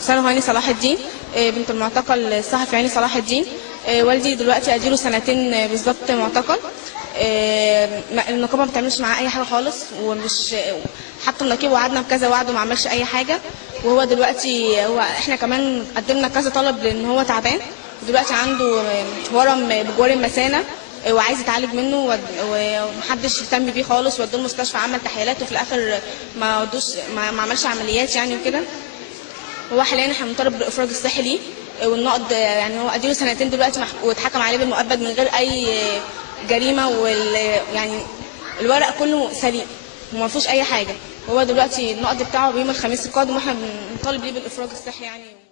سارة هاني صلاح الدين، بنت المعتقل الصحفي هاني صلاح الدين. والدي دلوقتي اديله 2 بالظبط معتقل. النقابه ما بتعملش معاه اي حاجه خالص، ومش حتى النقيب وعدنا بكذا وعد وما عملش اي حاجه. وهو دلوقتي احنا كمان قدمنا كذا طلب لان هو تعبان، ودلوقتي عنده ورم بجوار المثانه وعايز يتعالج منه، ومحدش اهتم بيه خالص. ودوه المستشفى عمل تحليلات وفي الاخر ما عملش عمليات يعني وكده. هو حاليا احنا بنطالب بالافراج الصحي ليه والنقد، يعني هو اديله 2 دلوقتي واتحكم عليه بالمؤبد من غير اي جريمه، يعني الورق كله سليم وما فيهوش اي حاجه. هو دلوقتي النقد بتاعه بيوم الخميس القادم واحنا بنطالب ليه بالافراج الصحي يعني.